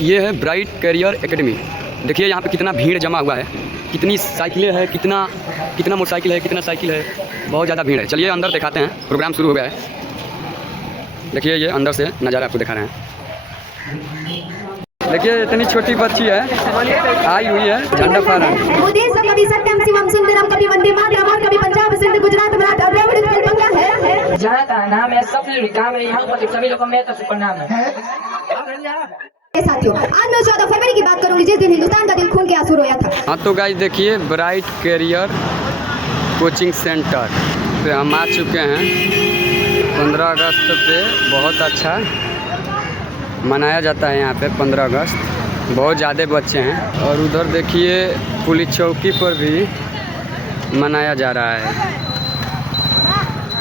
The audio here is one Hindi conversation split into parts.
ये है ब्राइट करियर एकेडमी। देखिए यहाँ पे कितना भीड़ जमा हुआ है, कितनी साइकिलें हैं, कितना मोटरसाइकिल है, कितना साइकिल है, बहुत ज़्यादा भीड़ है। चलिए अंदर दिखाते हैं, प्रोग्राम शुरू हो गया है। देखिए ये अंदर से नज़ारा आपको दिखा रहे हैं। देखिए इतनी छोटी बच्ची है, आई हुई है झंडा फहरा। कभी सत्यम शिवम सुंदरम, कभी वंदे मातरम और कभी पंजाब सिंध गुजरात मराठा द्रविड़ बंगला है। जाता नाम है सबसे काम है, यहाँ पर सभी लोगों में तो प्रणाम है। साथियों, आज मैं 14 फरवरी की बात करूंगी जिस दिन हिंदुस्तान का दिल खून के आंसू रोया था। हाँ तो गाइस देखिए ब्राइट करियर कोचिंग सेंटर पे हम आ चुके हैं। 15 अगस्त पे बहुत अच्छा मनाया जाता है यहाँ पे 15 अगस्त, बहुत ज़्यादा बच्चे हैं। और उधर देखिए पुलिस चौकी पर भी मनाया जा रहा है,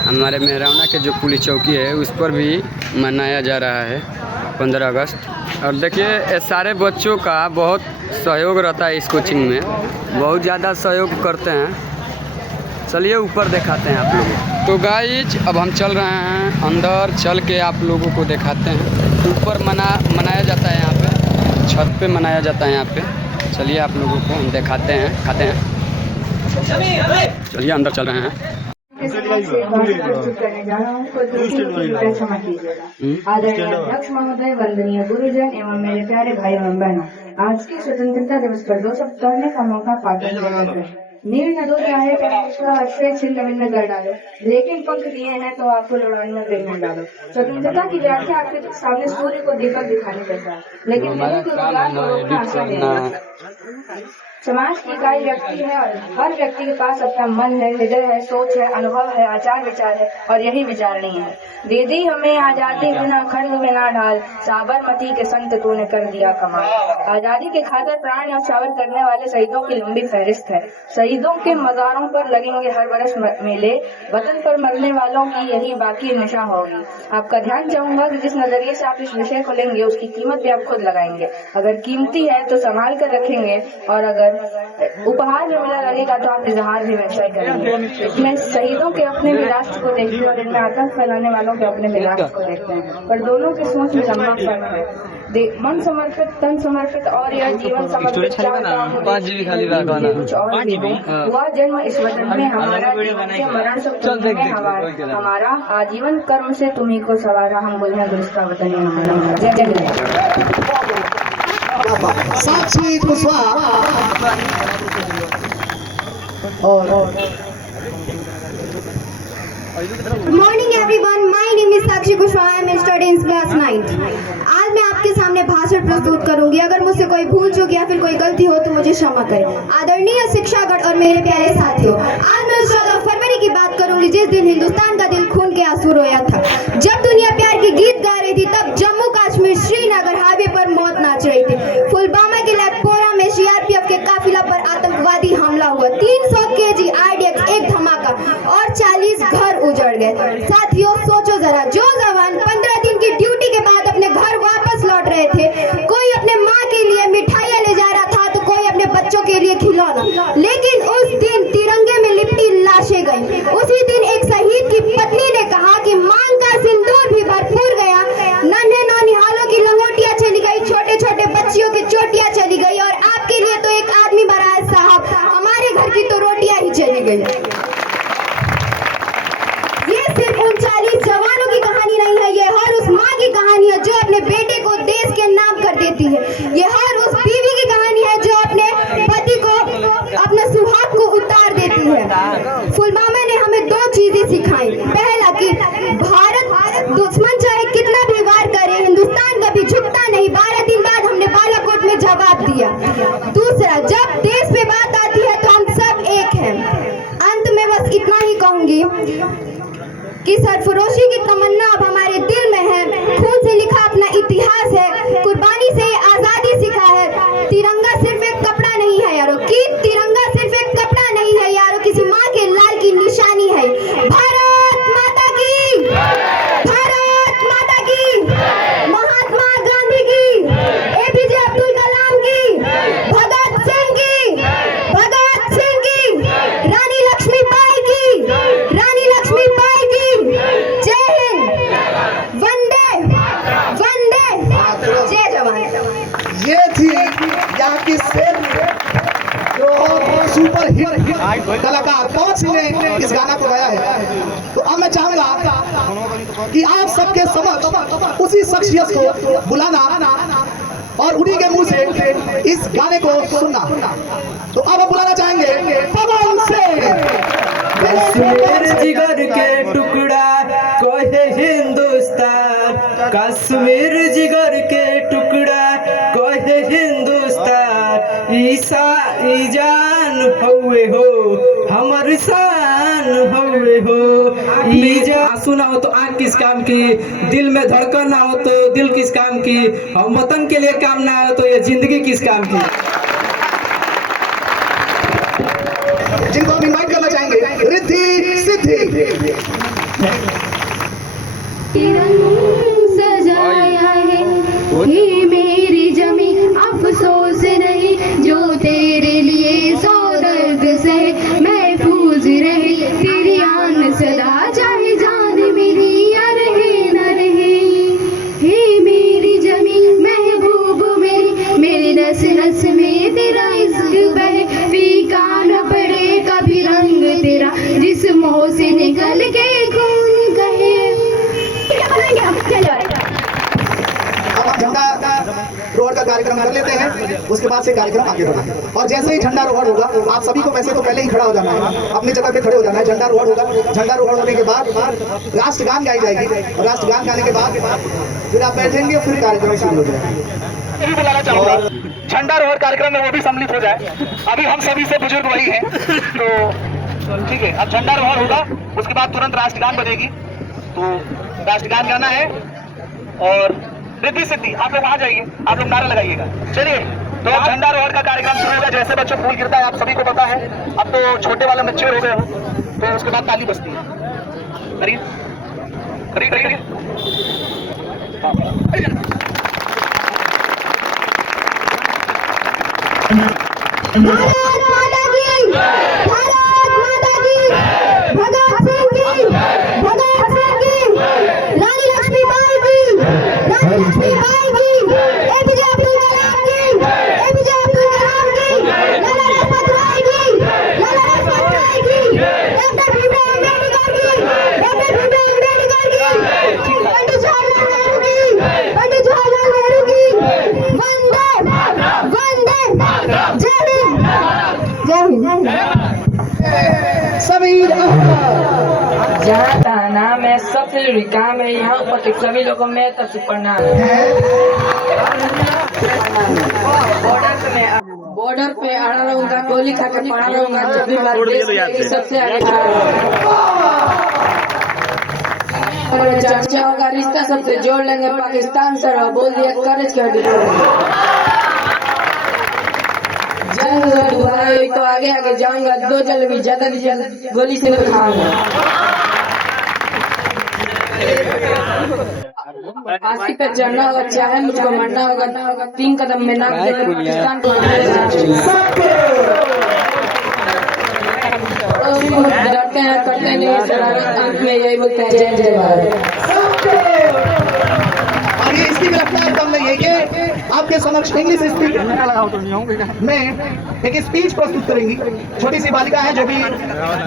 हमारे मेहरावना के जो पुलिस चौकी है उस पर भी मनाया जा रहा है 15 अगस्त। और देखिए ये सारे बच्चों का बहुत सहयोग रहता है इस कोचिंग में, बहुत ज़्यादा सहयोग करते हैं। चलिए ऊपर दिखाते हैं आप लोगों को। तो गाइज अब हम चल रहे हैं अंदर, चल के आप लोगों को दिखाते हैं। ऊपर मनाया जाता है यहाँ पे, छत पे मनाया जाता है यहाँ पे। चलिए आप लोगों को हम दिखाते हैं, खाते हैं। चलिए अंदर चल रहे हैं। आदरणीय अध्यक्ष महोदय, वंदनीय गुरुजन एवं मेरे प्यारे भाई एवं बहनों, आज के स्वतंत्रता दिवस पर 2 शब्द कहने का मौका पाकर नील न दो चाहे उसका अश्वेत छिन्न भिन्न कर डालो, लेकिन पंख दिए हैं तो आपको लड़ाई में प्रेरणा डालो। स्वतंत्रता की व्याख्या आपके सामने सूर्य को दीपक दिखाने जैसा है, लेकिन समाज की इकाई व्यक्ति है और हर व्यक्ति के पास अपना मन है, हृदय है, सोच है, अनुभव है, आचार विचार है और यही विचारणी है। दे दी हमें आजादी बिना खंड में ना ढाल, साबरमती के संत तूने कर दिया कमाल। आजादी के खातिर प्राण न्यौछावर करने वाले शहीदों की लंबी फहरिस्त है। शहीदों के मज़ारों पर लगेंगे हर वर्ष मेले, वतन पर मरने वालों की यही बाकी निशा होगी। आपका ध्यान चाहूंगा कि जिस नजरिए से आप इस विषय को लेंगे उसकी कीमत भी आप खुद लगाएंगे। अगर कीमती है तो संभाल कर रखेंगे और अगर उपहार में मिला लगेगा तो आप इजहार भी वैसा ही करेंगे। इसमें शहीदों के अपने भी राष्ट्र को देखते हैं और इनमें आतंक फैलाने वालों के अपने भी राष्ट्र को देखते हैं, पर दोनों की सोच में लंबा फर्क है। मन समर्पित, तन समर्पित और यह जीवन समर्पित कुछ और भी हुआ जन्म इस वतन में हमारा, मरण सब हमारा आजीवन कर्म से तुम्ही को सवारा, हम बोले दुरुस्ता वतन हमारा। जय जय। साक्षी कुशवाहा और Good morning everyone, my name is Sakshi Kushwaha, I am studying in class 9th. आज मैं आपके सामने भाषण प्रस्तुत करूंगी। अगर मुझसे कोई भूल चूक या फिर कोई गलती हो तो मुझे क्षमा करें। आदरणीय शिक्षागण और मेरे प्यारे साथियों, आज मैं 14 फरवरी की बात करूंगी जिस दिन हिंदुस्तान का दिल खून के आंसू रोया था। जब दुनिया प्यार के गीत गा रही थी तब जम्मू कश्मीर श्रीनगर हाईवे पर मौत नाच रही थी। पुलवामा के लखपोरा में सीआरपीएफ के काफिला पर आतंकवादी हमला हुआ, 300 केजी आरडीएक्स, एक धमाका और 40 घर उजड़ गए। साथियों सोचो जरा, जो जवान 15 दिन की ड्यूटी के बाद अपने घर वापस लौट रहे थे, कोई अपने माँ के लिए मिठाइयाँ ले जा रहा था तो कोई अपने बच्चों के लिए खिलौना, लेकिन उस दिन तिरंगे में लिपटी लाशें गई। उसी दिन एक शहीद की पत्नी ने कहा कि मांग का सिंदूर भी भरपूर गया, नन्हे नौनिहालों की लंगोटियाँ चली गई, छोटे छोटे बच्चियों की चोटियाँ चली गई और आपके लिए तो एक आदमी मरा है साहब, हमारे घर की तो रोटियाँ ही चली गई। सिर्फ उन 40 जवानों की कहानी नहीं है, ये हर उस माँ की कहानी है जो अपने बेटे को देश के नाम कर देती है। ये हर उस बीवी की कहानी है जो अपने पति को, अपने सुहाग को उतार देती है। पुलवामा ने हमें 2 चीजें सिखाई। पहला कि भारत दुश्मन चाहे कितना भी वार करे, हिंदुस्तान कभी झुकता नहीं। 12 दिन बाद हमने बालाकोट में जवाब दिया। दूसरा, जब देश पे बात आती है तो हम सब एक हैं। अंत में बस इतना ही कहूंगी कि सरफरोशी की तमन्ना अब हमारे दिल में है, खून से लिखा अपना इतिहास है, कुर्बानी से आजादी सिखा है। तिरंगा सिर्फ एक कपड़ा नहीं है यारो, कि तिरंगा सिर्फ एक कपड़ा नहीं है यारो, किसी माँ के लाल की निशानी है। भारत माता की, भारत माता की, महात्मा गांधी की, एपीजे अब्दुल कलाम की, भगत सिंह की, रानी लक्ष्मीबाई की, जय हिंद, वंदे वंदे, जय जवान। ये थी यहाँ की सेल जो सुपर हिट कलाकार कौन सी ने इस गाना को गाया है। तो अब मैं चाहूंगा कि आप सबके समक्ष उसी शख्सियत को बुलाना और उन्हीं के मुंह से इस गाने को सुनना। तो अब हम बुलाना चाहेंगे पवन सिंह। कश्मीर जिगर के टुकड़ा कोहे हिंदुस्तान, कश्मीर जिगर के टुकड़ा कोहे हिंदुस्तान, ईसा ईजान हुए हो हमर शान हुए हो। ईजा सुना हो तो आँख किस काम की, दिल में धड़कन ना हो तो दिल किस काम की, हम वतन के लिए काम ना हो तो ये जिंदगी किस काम की। जिनको हम इनवाइट करना चाहेंगे रिद्धि सिद्धि। सजाया है ये मेरी जमी, अफसोस नहीं जो तेरे लिए सौ दर्द से महफूज रहे, तेरी आन सदा चाहे जान मेरी या रहे न रहे। हे मेरी जमी महबूब मेरी, मेरी नस नस में तेरा इश्क बहे, फीका न पड़े कभी रंग तेरा, जिस मोह से निकल के खून कहे। अब हम झंडा रोहड़ का कार्यक्रम कर लेते हैं, उसके बाद से कार्यक्रम आगे बढ़ा। और जैसे ही झंडा रोहड़ होगा, आप सभी को वैसे तो पहले ही खड़ा हो जाना है, अपनी जगह पे खड़े हो जाना है। झंडा रोहड़ होगा, झंडा रोहड़ होने के बाद राष्ट्रगान गाई जाएगी, और राष्ट्रगान गाने के बाद फिर आप बैठेंगे, फिर कार्यक्रम शुरू हो जाएगा। बुलाना चाहूंगा झंडा रोहड़ कार्यक्रम में वो भी सम्मिलित हो जाए। अभी हम सभी से बुजुर्ग वही हैं, तो ठीक है। अब झंडा रोहड़ होगा, उसके बाद तुरंत राष्ट्रगान बजेगी, तो राष्ट्रगान गाना है। और रिद्धि सिद्धि आप लोग वहां जाइए, आप लोग नारा लगाइएगा। चलिए, तो अब झंडा रोहड़ का कार्यक्रम शुरू होगा। जैसे बच्चों फूल गिरता है आप सभी को पता है, अब तो छोटे वाले बच्चे हो गए हो, तो उसके बाद ताली बजती है। करिए करिए करिए। जहाँ ताना में सबसे विकाम है, यहाँ उपस्थित सभी लोगों में तब प्रणाम। बॉर्डर पे अड़ा रहूंगा, गोली खा के पड़ा रहूंगा, जब भी बात देश की सबसे आगे चर्चा होगा, रिश्ता सबसे जोड़ लेंगे पाकिस्तान से। बोल दिया करेज कर दिया, जंग दोबारा तो आगे आगे जाऊंगा, दो जल भी ज्यादा गोली से खाऊंगा। फांसी पे चढ़ना होगा, चाहे मुझको मरना होगा, 3 कदम में नाम पाकिस्तान को डरते हैं, करते नहीं, शरारत अंत में यही बोलते हैं जय जय भारत। और ये इसकी गिरफ्तार कम नहीं है, ये आपके समक्ष इंग्लिश स्पीच में एक स्पीच प्रस्तुत करेंगी। छोटी सी बालिका है, जो भी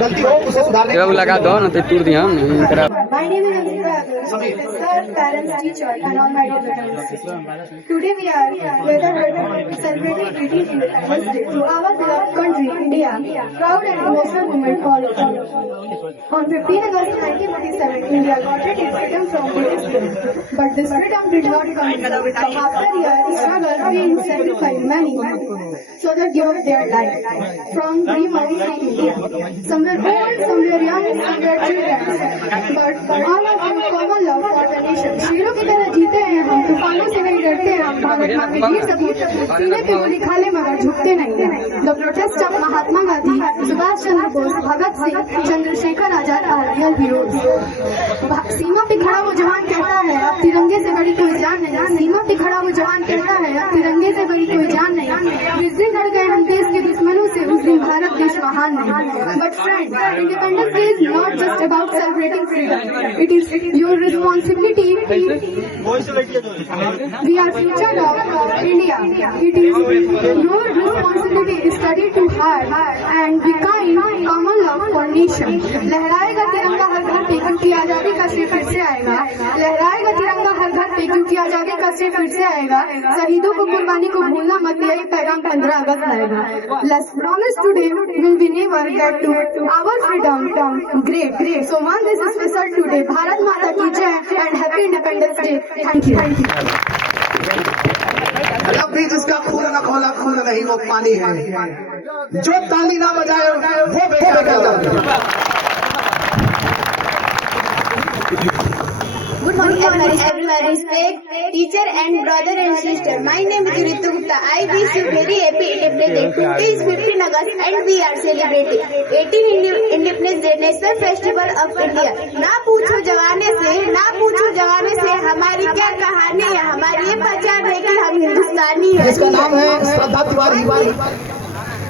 गलती हो उसे सुधारने लगा दो ना, तो टूट दिया। My name is Amrita, sir, parents, teacher, and all my dear friends. Today we are gathered celebrating 18th Independence Day to our beloved country, India. Proud and emotional moment follows. On 15 August 1947, India got its freedom from British rule. But this freedom did not come easily. After years struggle, we sacrificed many so that give up their life. From dreamers of India, some were old, some were young, some were children. But all of them common love for the nation. शेरों की तरह जीते हैं हम, तूफानों से नहीं डरते हैं हम, भारत माँ के वीर सपूत सीने पे गोली खा ले मगर झुकते नहीं हैं। The protest of Mahatma Gandhi, Subhash Chandra Bose, Bhagat Singh, Chandrashekhar Azad are real heroes. सीमा पे खड़ा वो जवान कहता है अब तिरंगे से बड़ी कोई जान नहीं। सीमा पे खड़ा वो जवान कहता है अब तिरंगे से बड़ी कोई जान नहीं। जिस दिन लड़ गए हम देश के दुश्मनों से, उस दिन भारत देश महान नहीं। But friends, independence day is not just a about celebrating freedom. It is your responsibility. We are future of India. It is your responsibility to study too hard and be kind, common love for nation. लहराएगा तिरंगा हर घर पे क्योंकि आजादी का श्री फिर से आएगा. लहराएगा तिरंगा हर घर पे क्योंकि आजादी का श्री फिर से आएगा. शहीदों को कुर्बानी को भूलना मत, यही पैगाम 15 अगस्त लाएगा. Let's promise today will be never get to our freedom. Great. So on this special today, Bharat माता की जय and happy Independence Day. Thank you. जब भी जिसका खून न खोला खून नहीं वो पानी है. जो ताली ना बजाए वो बेकार. Good morning everyone, respect teacher and brother and sister. My name is Ritu Gupta. I wish you very happy Independence Day. Today is 15 August and we are celebrating 18 Independence Day, National Festival of India. ना पूछो जवाने से हमारी क्या कहानी है. हमारी ये पहचान है कि हम हिंदुस्तानी हैं. इसका नाम है श्रद्धा तिवारी.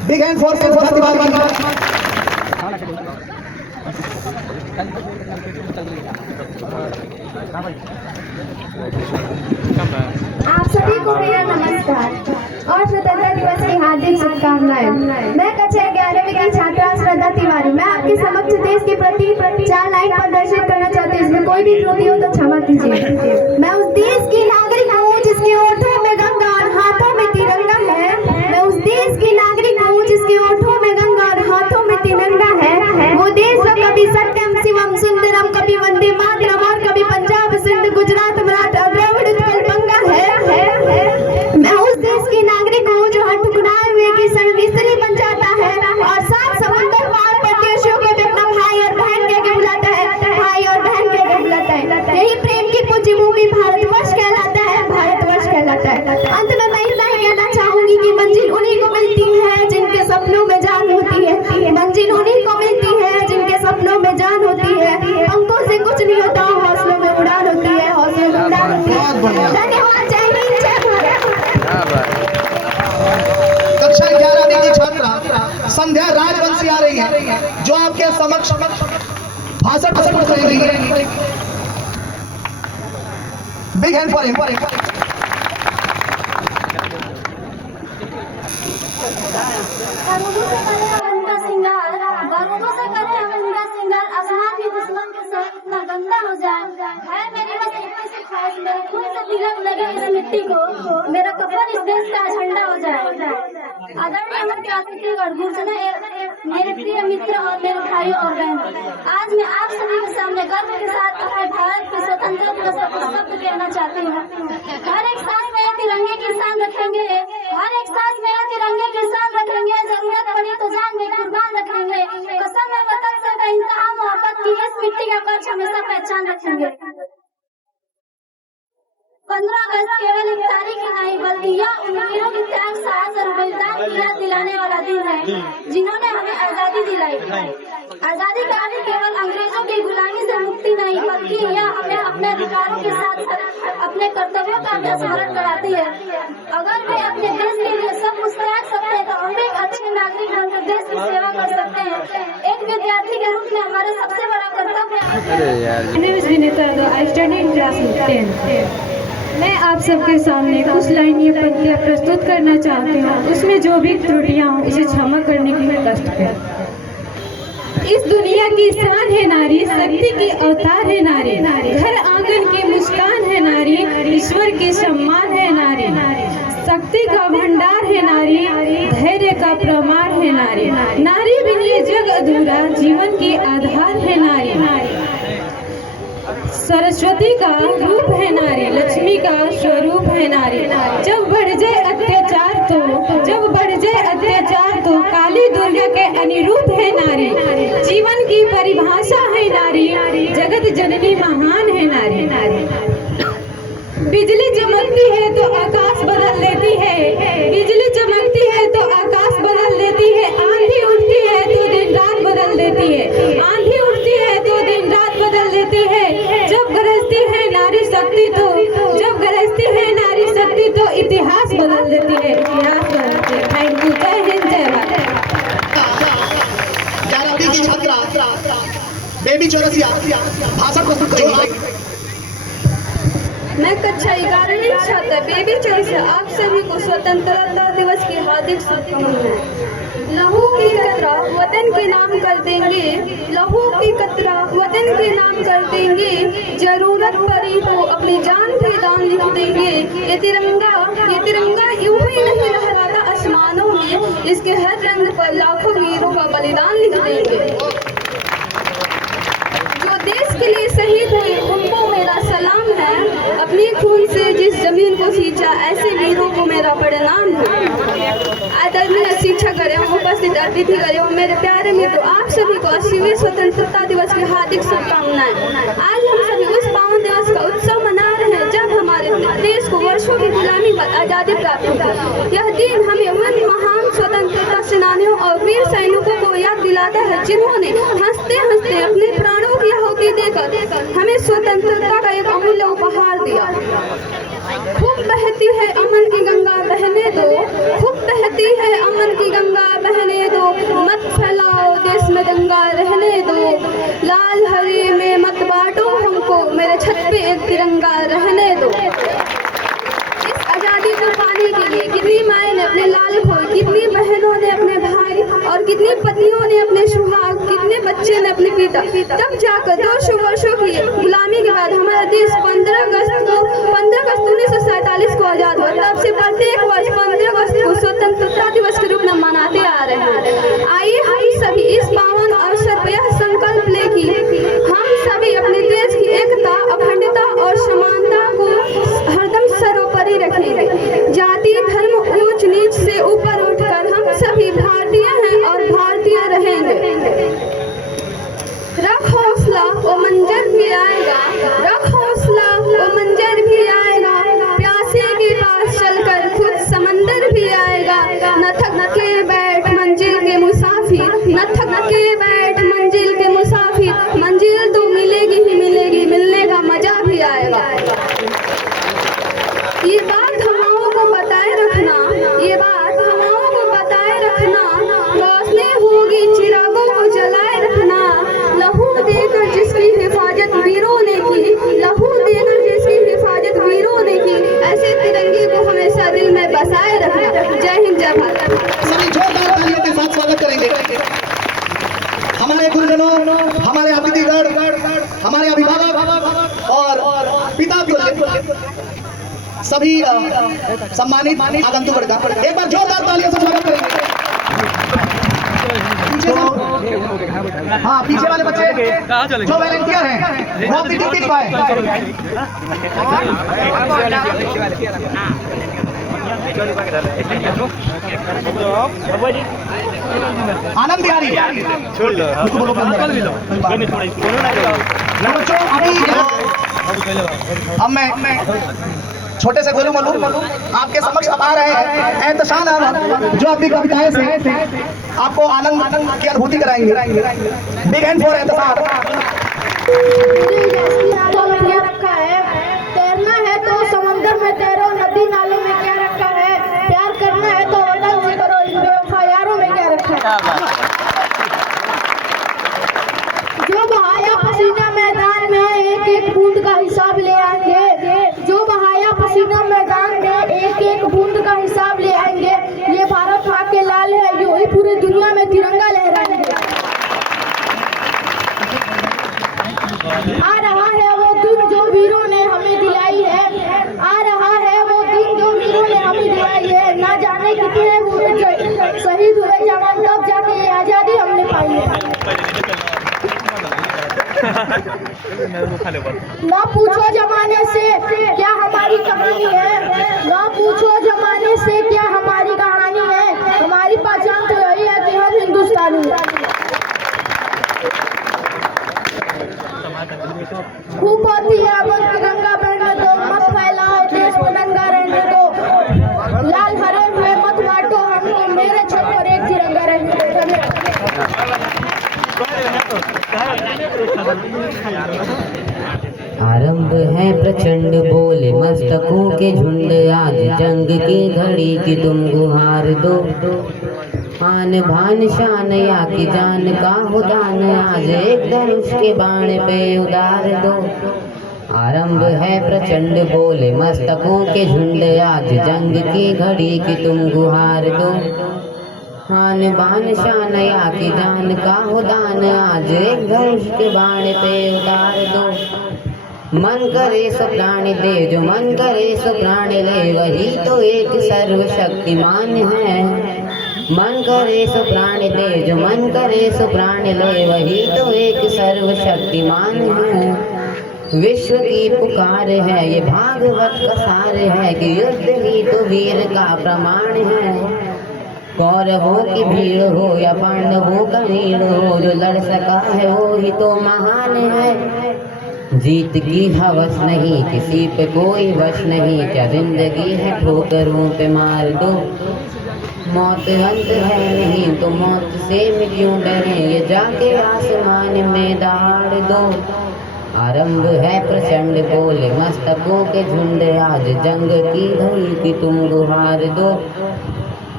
बिग हैंड फॉर श्रद्धा तिवारी. आप सभी को मेरा नमस्कार और स्वतंत्रता दिवस की हार्दिक शुभकामनाएं. मैं कक्षा 11वीं की छात्रा श्रद्धा तिवारी. मैं आपके समक्ष देश के प्रति 4 लाइन प्रदर्शित करना चाहती हूँ. इसमें कोई भी त्रुटि हो तो क्षमा कीजिए. मैं उस देश की नागरिक हूँ जिसके ओठों में गंगा और हाथों में तिरंगा है. मैं उस देश की नागरिक हूँ जिसके ओठों में गंगा और हाथों में तिरंगा है. वो देश जो कभी सत्यम शिवम सुंदरम, कभी वंदे मातरम और कभी पंजाब सिंध गुजरात मराठा द्रविड़ उत्कल गंगा है. मैं उस देश की नागरिक हूँ जो हर ठुकराए हुए की सर्वस्वी बन जाता है और 7 समुद्र पार परदेशियों को भी अपना भाई और बहन कह के बुलाता है. यही प्रेम की पूज्य भूमि भारतवर्ष कहलाता है. अंत में मैं इतना ही कहना चाहूंगी कि मंजिल उन्हीं को मिलती है जिनके सपनों में जान होती है. मंजिल उन्हीं को मिलती है जिनके सपनों में जान होती है. पंखों से कुछ नहीं होता, हौसलों में उड़ान होती है. धन्यवाद. जय हिंद, जय भारत. कक्षा 11वीं की छात्रा संध्या राजवंशी आ रही है जो आपके समक्ष भाषण प्रस्तुत करेंगी. Big hand for him. गरुड़ों से करे हम उनका श्रृंगार. आसमान के दुश्मन के साथ इतना गंदा हो जाए है मेरी बस इतनी सी ख्वाहिश. मेरे खून से तिलक लगे इस मिट्टी को, मेरा कफन इस देश का झंडा हो जाए. आदरणीय मुख्य अतिथिगण, मेरे प्रिय मित्र और मेरे भाइयों और बहनों, आज मैं आप सभी के सामने गर्व के साथ अपने भारत के स्वतंत्रता दिवस पर कुछ शब्द कहना चाहती हूँ. हर एक सांस में तिरंगे की शान रखेंगे. हर एक सांस में तिरंगे की शान रखेंगे. जरूरत पड़ी तो जान में कुर्बान रखेंगे. कसम है वतन से बेइंतहा मोहब्बत की, इस मिट्टी का कर्ज हमेशा पहचान रखेंगे. 15 अगस्त केवल एक तारीख ही नहीं बल्कि यह उन वीरों की त्याग, साहस और बलिदान की याद दिलाने वाला दिन है जिन्होंने हमें आजादी दिलाई. आजादी का अर्थ केवल अंग्रेजों की गुलामी से मुक्ति नहीं बल्कि यह हमें अपने अधिकारों के साथ अपने कर्तव्यों का भी स्मरण कराती है. अगर वे अपने देश के लिए सब कुछ त्याग सकते हैं तो हम एक अच्छे नागरिक बनकर देश की सेवा कर सकते हैं. एक विद्यार्थी के रूप में हमारा सबसे बड़ा कर्तव्य मैं आप सबके सामने कुछ लाइनें पंक्तियाँ प्रस्तुत करना चाहती हूँ. उसमें जो भी त्रुटियाँ हों उसे क्षमा करने की मैं कष्ट करूँ. इस दुनिया की शान है नारी, शक्ति की अवतार है नारी. घर आंगन की मुस्कान है नारी, ईश्वर की सम्मान है नारी. शक्ति का भंडार है नारी, धैर्य का प्रमाण है नारी. नारी बिन ये जग अधूरा, जीवन की आधार है नारी. सरस्वती का रूप है नारी, लक्ष्मी का स्वरूप है नारी. जब बढ़ जाए अत्याचार तो काली दुर्गा के अनुरूप है नारी. जीवन की परिभाषा है नारी, जगत जननी महान है नारी. बिजली चमकती है तो आकाश बदल लेती है. बिजली चमकती है तो आकाश बदल लेती है. आंधी उठती है तो दिन रात बदल देती है. आंधी उठती है तो दिन रात बदल देती है. जब गरजती है नारी शक्ति तो इतिहास बदल देती है. Thank you. जय हिंद, जय भारत. 11वीं की छात्रा बेबी बेबी चौरसिया भाषण प्रस्तुत करेंगे। मैं कक्षा 11वीं छात्र बेबी चौरसिया आप सभी को स्वतंत्रता दिवस की हार्दिक शुभकामनाएं। लहू की कतरा वतन के नाम कर देंगे, लहू की कतरा वतन के नाम कर देंगे, जरूरत पड़ी तो अपनी जान भी दान लिख देंगे। ये तिरंगा यूं ही नहीं लहराता आसमानों में, इसके हर रंग पर लाखों वीरों का बलिदान लिख देंगे। जो देश के लिए शहीद हुए उनको मेरा सलाम है, अपने खून से जिस जमीन को सींचा ऐसे वीरों को मेरा प्रणाम है। आदरणीय शिक्षक एवं उपस्थित अतिथि एवं मेरे प्यारे मित्रों, आप सभी को 80वें स्वतंत्रता दिवस की हार्दिक शुभकामनाएं। आज हम सभी उस पावन दिवस का उत्सव मना रहे हैं जब हमारे देश को वर्षों की गुलामी पर आजादी प्राप्त हुई। यह दिन हमें उन महान स्वतंत्रता सेनानियों और वीर सैनिकों को याद दिलाता है जिन्होंने हंसते हंसते अपने प्राणों की आहुति देकर हमें स्वतंत्रता का एक अमूल्य उपहार दिया। खूब बहती है अमन की गंगा बहने दो, खूब बहती है अमन की गंगा बहने दो, मत फैलाओ देश में दंगा रहने दो, लाल हरे में मत बांटो हमको, मेरे छत पे एक तिरंगा रहने दो। इस आजादी को पाने के लिए कितनी माएँ ने अपने लाल खोए, कितनी बहनों ने अपने भाई और कितनी पत्नियों ने अपने सुहाग, कितने बच्चे ने अपने पिता, तब जाकर 200 वर्षों की गुलामी के बाद हमारा देश 15 अगस्त 1947 को आजाद हुआ। तब से प्रत्येक वर्ष 15 अगस्त को स्वतंत्रता दिवस के रूप में मनाते आ रहे हैं। आइए हम सभी इस पावन अवसर पर यह संकल्प ले कि हम सभी अपने देश की एकता, अखंडता और समानता को हरदम सर्वोपरि रखेंगे। जाति धर्म ऊंच नीच से ऊपर उठकर हम सभी भारतीय हैं और भारतीय रहेंगे। रख हौसला वो मंजर भी आएगा, रख हौसला वो मंजर भी आएगा, प्यासे के पास चलकर खुद समंदर भी आएगा। न थक के बैठ मंजिल के मुसाफिर, न थक के बैठ मंजिल के मुसाफिर, मंजिल तो मिलेगी ही मिलेगी, मिलने का मजा भी आएगा। ये बात हवाओं को बताए रखना, ये बात हवाओं को बताए रखना, रोशनी होगी चिरागों को जलाए रखना। लहू देकर जिसकी हिफाजत वीरों ने की, लहू देकर जिसकी हिफाजत वीरों ने की, ऐसे तिरंगे को हमेशा दिल में बसाए रखना। जय हिंद जय भारत। सभी जोरदार तालियों के साथ स्वागत करेंगे हमारे गुरुजनों, हमारे अतिथिगण, हमारे अभिभावक और पिता सभी सम्मानित आगंतुक का एक बार जोरदार तालियों से स्वागत करेंगे। हाँ, पीछे वाले बच्चे जो वॉलंटियर हैं वो अपनी ड्यूटी निभाएं। आनंद बिहारी बच्चों, अब मैं छोटे से गोलू मोलू आपके समक्ष आ रहे हैं एहतशाम अहमद, जो अपनी कविताएं से आपको आनंद की अनुभूति कराएंगे। Big hand for Ehtesham. क्या रखा है, तैरना है तो समंदर में तैरो, नदी नालों में क्या रखा है, प्यार करना है तो वतन से करो, इन बेवफायारों में क्या रखा है। जो बहाया पसीना मैदान में एक एक बूंद का हिसाब ले आएंगे, जो बहाया पसीना मैदान में एक एक बूंद का हिसाब ले आएंगे। ये भारत माँ के लाल है, यो ही पूरी दुनिया में तिरंगा लहराएंगे। आ रहा है वो दिन जो वीरों ने हमें दिलाई है, आ रहा है वो दिन जो वीरों ने हमें दिलाई है। ना जाने कितने हुए शहीद हुए जवान, तब जाके ये आजादी हमने पाई है। ना पूछो जमाने से क्या हमारी कहानी है, ना पूछो जमाने से क्या हमारी कहानी है। हमारी पहचान तो यही है कि हम हिंदुस्तानी हैं। खूब होती है अमन की गंगा बहने दो, मत फैलाओ देश में दंगा रहने दो, लाल हरे में मत बांटो हमको, मेरे छत पर एक तिरंगा रहने दो। आरंभ है प्रचंड बोले मस्तकों के झुंड, आज जंग की घड़ी की तुम गुहार दो। आन भान शान या की जान का हो दान, आज एक धनुष के बाण पे उतार दो। आरंभ है प्रचंड बोले मस्तकों के झुंड, आज जंग की घड़ी की तुम गुहार दो। आन बान शान या की जान का हो दान, आज एक धनुष के बाण पे उतार दो। मन करे सो प्राण दे, जो मन करे सो प्राण ले, वही तो एक सर्वशक्तिमान है। मन करे सो प्राण दे, जो मन करे सो प्राण ले, वही तो एक सर्वशक्तिमान है। विश्व की पुकार है ये भागवत का सार है, कि युद्ध ही तो वीर का प्रमाण है। कौरवों की भीड़ हो या पांडवों का वीर हो, जो लड़ सका है वो ही तो महान है। जीत की हवस नहीं किसी पे कोई वश नहीं, क्या जिंदगी है ठोकरों पे मार दो। मौत अंत है नहीं तो मौत से में क्यों डरे, ये जाके आसमान में दहाड़ दो। आरंभ है प्रचंड बोले मस्तकों के झुंड, आज जंग की घड़ी की तुम गुहार दो।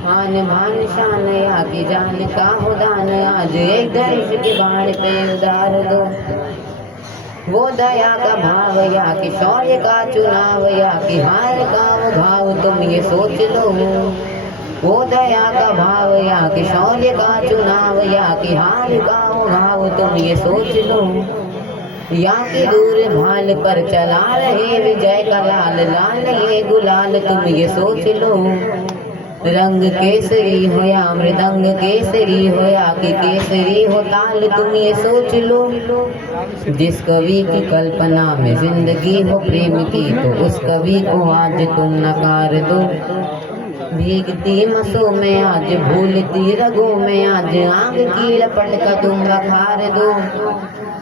आन भान शान या की जान का हो दान, आज एक धनुष के बाण पे उतार दो। वो दया का भाव या कि शौर्य का चुनाव, या कि हार का वो भाव तुम ये सोच लो। वो दया का भाव या कि शौर्य का चुनाव, या कि हार का वो भाव तुम ये सोच लो। या कि दूर भाल पर चला रहे विजय का लाल, लाल ये गुलाल तुम ये सोच लो। रंग केसरी हो या मृदंग केसरी हो, या कि केसरी हो ताल तुम ये सोच लो। जिस कवि की कल्पना में जिंदगी हो प्रेम की, तो उस कवि को आज तुम नकार दो। भीगती मसों में आज भूलती रगों में, आज आग की लपट का तुम रखार दो।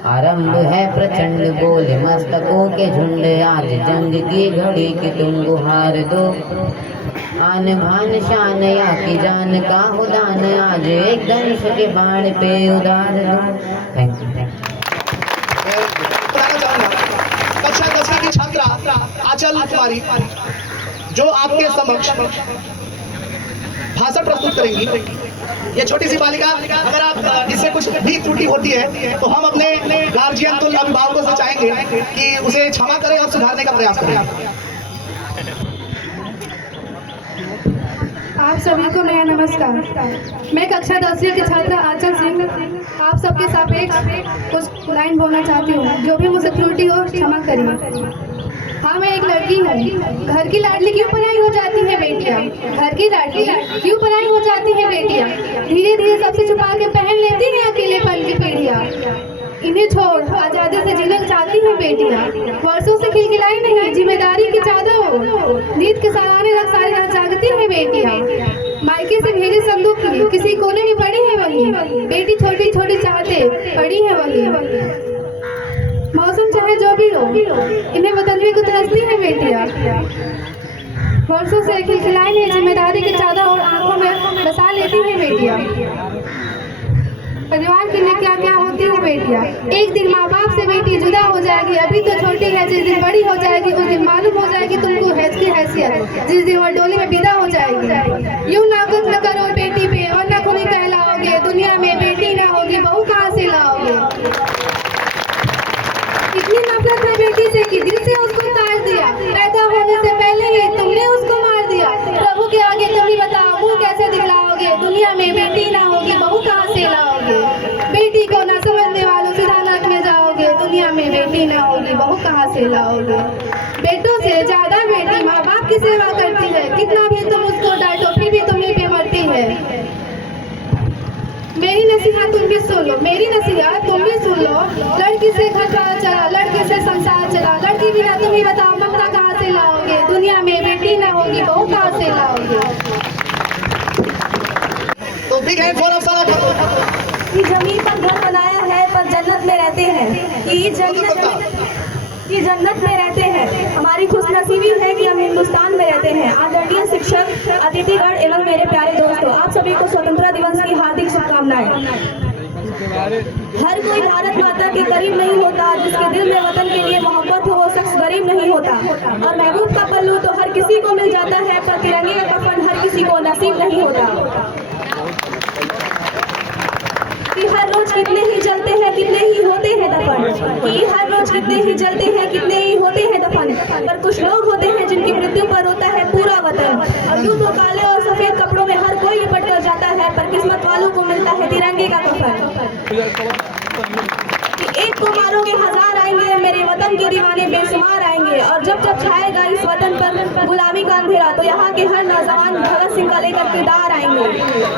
आरंभ है प्रचंड बोले मस्तकों के झुंड, आज जंग की घड़ी की तुम गुहार दो। आन भान शान या की जान का हो दान, आज एक धनुष के बाण पे उतार दो। Thank you. कक्षा 10वीं की छात्रा आंचल कुमारी जो आपके समक्ष भाषण प्रस्तुत करेंगी। ये छोटी सी बालिका, अगर आप इससे कुछ भी त्रुटि होती है तो हम अपने गार्जियन तो अभिभावकों से चाहेंगे कि उसे क्षमा करें और सुधारने का प्रयास करें। आप सभी को मेरा नमस्कार। मैं कक्षा 10वीं की छात्रा आंचल सिंह आप सबके सापेक्ष कुछ लाइन बोलना चाहती हूँ। जो भी मुझसे त्रुटि हो क्षमा करिए। हाँ, मैं एक लड़की हूँ। घर की लाडली क्यों पराई हो जाती है बेटियाँ? घर की लाडली क्यों पराई हो जाती है बेटियाँ? धीरे धीरे सबसे छुपा के पहन लेती हैं अकेलेपन की पीढ़ियाँ। इन्हें छोड़ आजादी से जीना चाहती हैं बेटियाँ। वर्षों से खिलखिलाई नहीं जिम्मेदारी की चादर, नींद के सराहने रख सारी रात जागती हैं बेटियाँ। मायके से भेजे संदूक की किसी कोने में पड़ी है वही, बेटी छोटी छोटी चाहते पड़ी है वही। मौसम चाहे जो भी हो, इन्हें बदलने को तरसती है बेटियाँ। वर्षों से खिलखिलाई नहीं जिम्मेदारी की चादर और आंखों में बसा लेती है बेटियाँ। परिवार के लिए क्या क्या होती है बेटियाँ। एक दिन माँ बाप से बेटी जुदा हो जाएगी, अभी तो छोटी है। जिस दिन बड़ी हो जाएगी उस दिन मालूम हो जाएगी तुमको हैज की हैसियत, जिस दिन वो डोली में विदा हो जाएगी। यूं नाकुच न करो बेटी पे और न खुली कहलाओगे, दुनिया में बेटी ना होगी बहू कहाँ से लाओगे। इतनी नफरत है बेटी से कि दिल से उसको तार दिया, पैदा होने से पहले ही तुमने उसको मार दिया। प्रभु के आगे तुम ही बताओ मुँह कैसे दिखलाओगे, दुनिया में बेटी ना होगी बहू कहाँ से लाओगे। बेटी को ना समझने वालों सीधा नरक में जाओगे, दुनिया में बेटी ना होगी बहू कहाँ से लाओगे। बेटों से ज्यादा बेटी माँ बाप की सेवा करती है, कितना भी तुम उसको डांटो फिर भी तुम्हीं पे मरती है। मेरी नसीहत तुम भी सुन लो, मेरी नसीहत तुम भी सुन लो। लड़की से घर द्वार चला, लड़के से संसार चला, लड़की बिना तुम ही बताओ ममता कहाँ से लाओगे, दुनिया में बेटी ना होगी बहू कहाँ से लाओगे। तो बिग हैंड फॉर कि जमीन पर घर बनाया है पर जन्नत में रहते हैं, कि जन्नत में रहते हैं। हमारी खुशनसीबी है कि हम हिंदुस्तान में रहते हैं। आदरणीय शिक्षक, अतिथिगण एवं मेरे प्यारे दोस्तों, आप सभी को स्वतंत्रता दिवस की हार्दिक शुभकामनाएं। हर कोई भारत माता के करीब नहीं होता जिसके दिल में वतन के लिए मोहब्बत हो नसीब नहीं होता। और महबूब का पल्लू तो हर किसी को मिल जाता है, पर तिरंगे का कफन हर किसी को नसीब नहीं होता। कि हर रोज कितने ही जलते हैं, कितने ही होते हैं दफन। कि हर रोज कितने ही जलते हैं, कितने ही होते हैं दफन। पर कुछ लोग होते हैं जिनकी मृत्यु पर रोता है पूरा वतन। और यूं तो काले और सफेद कपड़ों में हर कोई लिपट कर जाता है, पर किस्मत वालों को मिलता है तिरंगे का कफन। कि एक को मारोगे हजार आएंगे, मेरे वतन के दीवाने बेशुमार आएंगे। और जब जब छाएगा इस वतन पर गुलामी का अंधेरा, तो यहाँ के हर नौजवान भगत सिंह का लेकर किरदार आएंगे।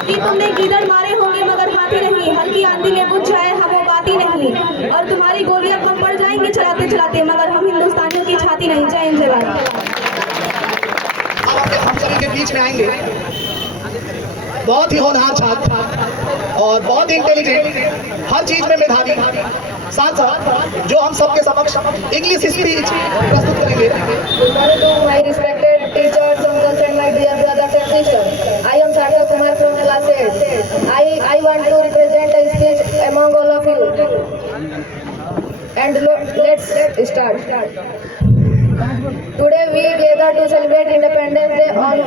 कि तुमने गीदड़ मारे होंगे मगर हाथी नहीं, हल्की आंधी में बुझ जाए हम वो बाती नहीं। और तुम्हारी गोलियां कम पड़ जाएंगी चलाते चलाते, मगर हम हिंदुस्तानियों की छाती नहीं। जय हिंद जय भारत। अब हम सभी के बीच में आएंगे बहुत ही होनहार छात्र और बहुत ही इंटेलिजेंट, हर चीज में मेधावी, साथ साथ जो हम सबके समक्ष इंग्लिश स्पीच प्रस्तुत करेंगे। My respected teachers, uncles and my dear brothers and sisters, I am Sarthak Kumar from class 8. I want to represent a speech among all of you. And let's start. Today we gather to celebrate Independence Day on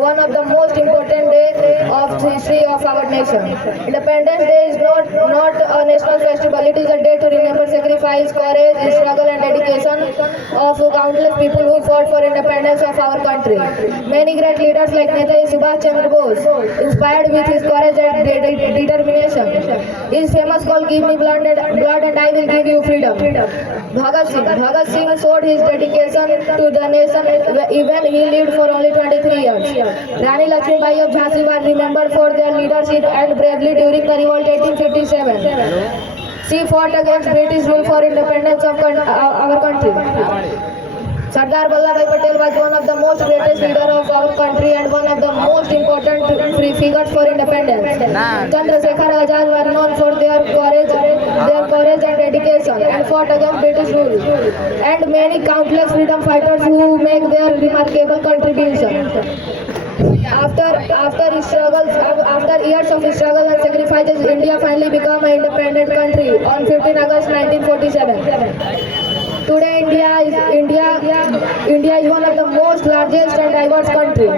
one of the most important days of the history of our nation. Independence Day is not a national festival. It is a day to remember sacrifice, courage, struggle and dedication of countless people who fought for independence of our country. Many great leaders like Netaji Subhash Chandra Bose, inspired with his courage and determination. His famous call, "Give me blood and I will give you freedom." Bhagat Singh showed his dedication to the nation even he lived for only 23 years. Rani Lakshmibai of Jhansi was remembered for their leadership and bravery during the revolt 1857. She fought against British rule for independence of our country. Sardar Vallabhbhai Patel was one of the most greatest leader of our country and one of the most important figures for independence. Chandrasekhar Azad were known for their courage and dedication and fought against British rule. And many countless freedom fighters who make their remarkable contribution. After years of struggle and sacrifices, India finally became an independent country on 15 August 1947. Today, India is one of the most largest and diverse country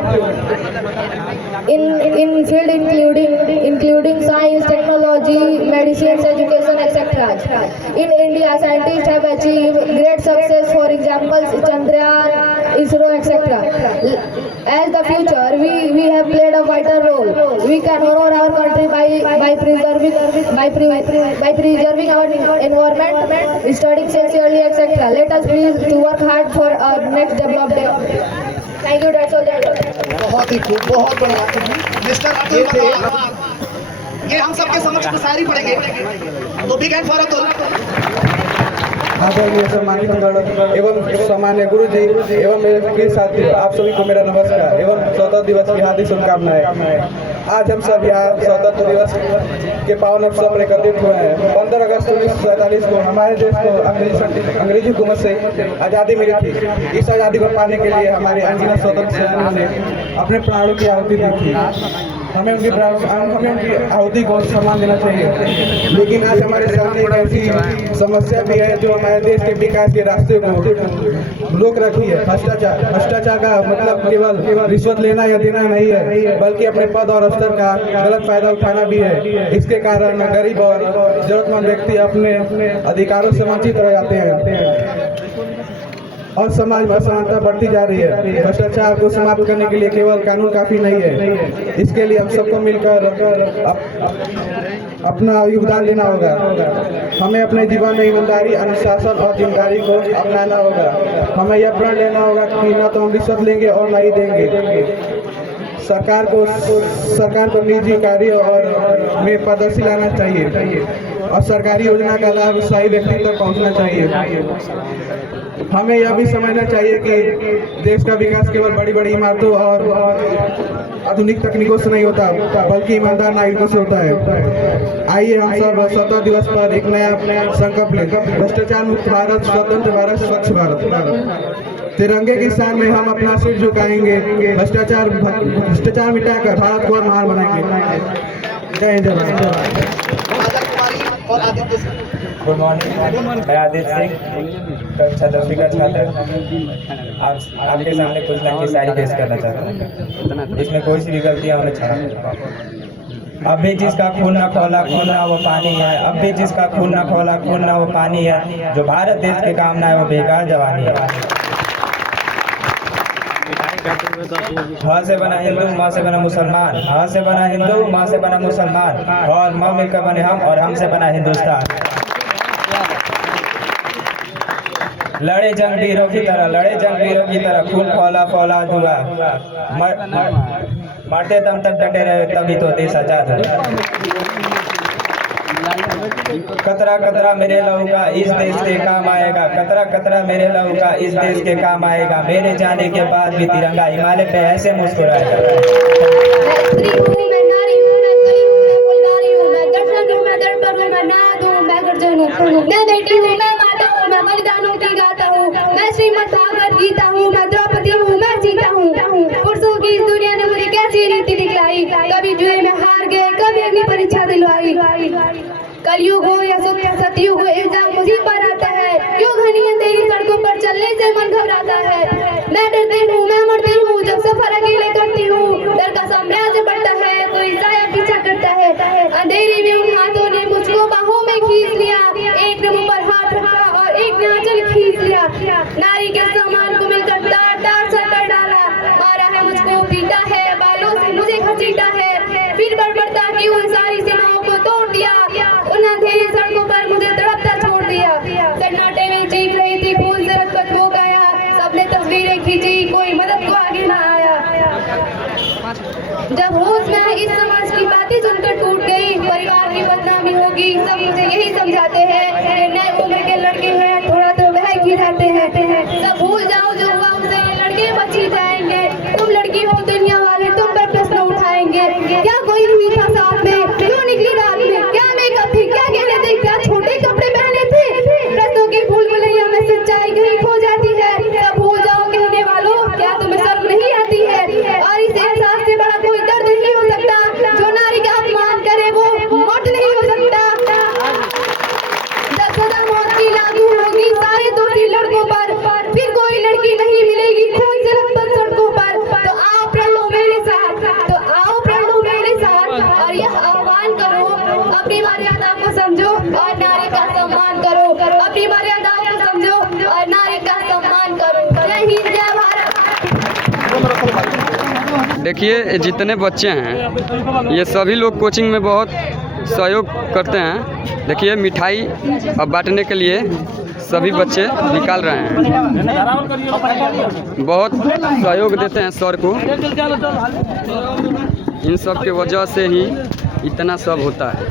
in field including science, technology, medicine, education, etc. In India, scientists have achieved great success. For example, Chandrayaan, ISRO, etc. As the future, we have played a vital role. We can honor our country by preserving our environment, studying sincerely, etc. Let us please to work hard for our next development. Thank you. That's all. बहुत ही खूब, बहुत बढ़िया। मिस्टर अतुल पवार, ये हम सबके समक्ष शायरी पढ़ेंगे, तो बिग हैंड फॉर अतुल। आदरणीय सम्मानित एवं सम्मान्य गुरु जी एवं मेरे प्रिय साथियों, आप सभी को मेरा नमस्कार एवं स्वतंत्रता दिवस की हार्दिक शुभकामनाएं। आज हम सब यहाँ स्वतंत्रता दिवस के पावन अवसर पर एकत्रित हुए हैं। 15 अगस्त 1947 को हमारे देश को अंग्रेजी हुकूमत से आज़ादी मिली थी। इस आज़ादी को पाने के लिए हमारे अनगिनत स्वतंत्र सेनानियों ने अपने प्राणों की आहुति दी थी। हमें उनकी आहुति को सम्मान देना चाहिए। लेकिन आज हमारे सामने एक ऐसी समस्या भी है जो हमारे देश के विकास के रास्ते को रोक रखी है। भ्रष्टाचार का मतलब केवल रिश्वत लेना या देना नहीं है, बल्कि अपने पद और अवसर का गलत फायदा उठाना भी है। इसके कारण गरीब और जरूरतमंद व्यक्ति अपने अधिकारों से वंचित रह जाते हैं और समाज में असमानता बढ़ती जा रही है। भ्रष्टाचार को समाप्त करने के लिए केवल कानून काफी नहीं है, इसके लिए हम सबको मिलकर अपना योगदान देना होगा। हमें अपने जीवन में ईमानदारी, अनुशासन और जिम्मेदारी को अपनाना होगा। हमें यह प्रण लेना होगा कि न तो हम रिश्वत लेंगे और न ही देंगे। सरकार को निजी कार्य और में पारदर्शी लाना चाहिए और सरकारी योजना का लाभ सही व्यक्ति तक पहुंचना चाहिए। हमें यह भी समझना चाहिए कि देश का विकास केवल बड़ी बड़ी इमारतों और आधुनिक तकनीकों से नहीं होता, बल्कि ईमानदार नागरिकों से होता है। आइए हम सब स्वतंत्रता दिवस पर एक नया संकल्प लें। भ्रष्टाचार मुक्त भारत, स्वतंत्र भारत, स्वच्छ भारत। तिरंगे की शान में हम अपना सिर झुकाएंगे। भ्रष्टाचार मिटाकर भारत को महान बनाएंगे। जय हिंद। और आदित्य सिंह। गुड मॉर्निंग, मैं आदित्य सिंह कक्षा 10वीं का छात्र आपके सामने कुछ लाइन की शायरी पेश करना चाहता हूँ। इसमें कोई सी भी गलतियाँ होने चाहिए। अब भी जिसका खून न खोला खून ना वो पानी है। अब भी जिसका खून न खोला खून ना वो पानी है। जो भारत देश के काम ना है वो बेकार जवानी है। हाँ से बना हिंदू माँ से बना मुसलमान। हाँ से बना हिंदू माँ से बना मुसलमान। और माँ मिलकर बने हम और हमसे बना हिंदुस्तान। लड़े जंग वीरों की तरह लड़े जंग वीरों की तरह खून खौला फौलाद हुआ। मरते दम तक डटे रहे तभी तो देश आजाद हुआ। कतरा कतरा मेरे लहू का इस देश के काम आएगा। कतरा कतरा मेरे लहू का इस देश के काम आएगा। मेरे जाने के बाद भी तिरंगा हिमालय पे ऐसे मुस्कुराएगा। मैं बेटी हूँ, मैं माता हूँ, मैं बलिदानों की गाता हूँ। मैं श्रीमद् भागवत गीता हूँ, मैं द्रौपदी हूँ, मैं सीता हूँ। पुरुषों की इस दुनिया ने मुझे कैसी रीति दिखलाई। कभी जुए में हार गए, कभी अग्नि परीक्षा दिलवाई। कलयुग हो या सतयुग हो, इल्जाम मुझे पर आता है। क्यों घनी अंधेरी सड़कों पर चलने से मन घबराता है। मैं डरती हूँ, मैं मरती हूँ, जब सफर अकेले करती हूँ। डर का साम्राज्य बढ़ता है, कोई साया पीछा करता है। अंधेरी में उन हाथों ने मुझको बाहों में खींच लिया। एक ने मुंह पर हाथ रखा और एक ने आंचल खींच लिया। नारी के सामान को मिलकर तार तार सा कर डाला। मारा है मुझको, पीटा है, बालों से मुझे घसीटा है। फिर बड़बड़ता कि उन सारी सीमाओं को तोड़ दिया। उन अंधेरी सड़कों पर मुझे तड़पता छोड़ दिया। सन्नाटे में चीख रही थी, खून से रखत हो गया। सबने तस्वीरें खींची, कोई मदद को आगे ना आया। जब होश में आई इस समाज की बातें सुनकर टूट गई। परिवार की बदनामी होगी, सब मुझे यही समझाते हैं। नए उम्र के लड़के हैं, थोड़ा तो वह खिलाते हैं। सब भूल जाओ जो हुआ उसे, लड़के बची जाएंगे। तुम लड़की हो, दुनिया वाले तुम पर प्रश्न उठाएंगे। क्या कोई नहीं था साथ में, क्यों निकली रात में। क्या मेकअप थी, क्या गहने थे, क्या छोटे कपड़े पहने थे। प्रश्नों की भूल भुलैया में सच्चाई कहीं खो जाती है। सब भूल जाओ कहने वालों, क्या तुम्हें शर्म नहीं आती है। और इस एहसास से बड़ा कोई दर्द नहीं हो सकता। जो नारी का अपमान करे वो मर्द नहीं हो सकता। जब सदा मौत की लागू होगी सारे दोषी लड़कों पर, फिर कोई लड़की नहीं मिलेगी खून से लथपथ सड़कों पर। तो आओ प्रण लो मेरे साथ, तो आओ प्रण लो मेरे साथ। और यह आह्वान करो, अपनी मर्यादा को समझो और नारी का सम्मान करो। अपनी मर्यादा को समझो और नारी का सम्मान करो। जय हिंद, जय भारत। देखिए जितने बच्चे हैं ये सभी लोग कोचिंग में बहुत सहयोग करते हैं। देखिए मिठाई अब बांटने के लिए सभी बच्चे निकाल रहे हैं। बहुत सहयोग देते हैं सर को। इन सब के वजह से ही इतना सब होता है।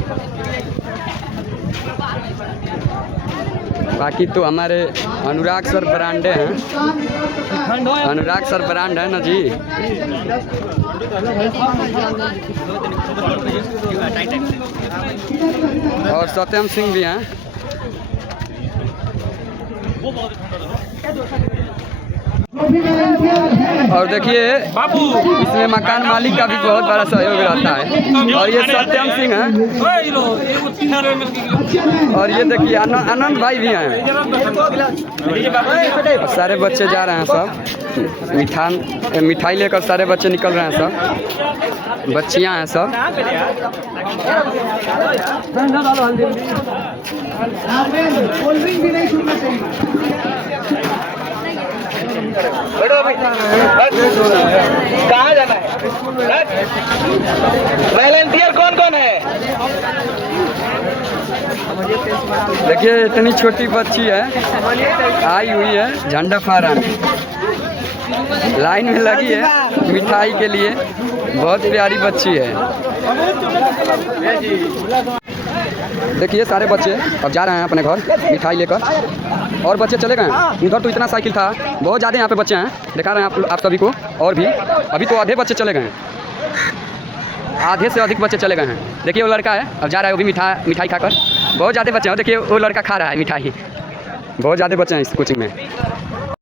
बाकी तो हमारे अनुराग सर ब्रांडे हैं। अनुराग सर ब्रांड है ना जी। और सत्यम सिंह भी हैं। और देखिए इसमें मकान मालिक का भी बहुत बड़ा सहयोग रहता है। और ये सत्यम सिंह हैं। और ये देखिए आनंद भाई भी हैं। और सारे बच्चे जा रहे हैं सब मिठाई लेकर। सारे बच्चे निकल रहे हैं सब। बच्चियां हैं सब। कहाँ जाना है? वॉलंटियर कौन कौन है? देखिए इतनी छोटी बच्ची है, आई हुई है झंडा फहराने। लाइन में लगी है मिठाई के लिए। बहुत प्यारी बच्ची है। देखिए सारे बच्चे अब जा रहे हैं अपने घर मिठाई लेकर। और बच्चे चले गए हैं। उधर तो इतना साइकिल था, बहुत ज़्यादा यहाँ पे बच्चे हैं। दिखा रहे हैं आप सभी को। और भी अभी तो आधे बच्चे चले गए हैं। आधे से अधिक बच्चे चले गए हैं। देखिए वो लड़का है अब जा रहा है, वो भी मिठाई खाकर। बहुत ज़्यादा बच्चे हैं। देखिए वो लड़का खा रहा है मिठाई। बहुत ज़्यादा बच्चे हैं इस कोचिंग में।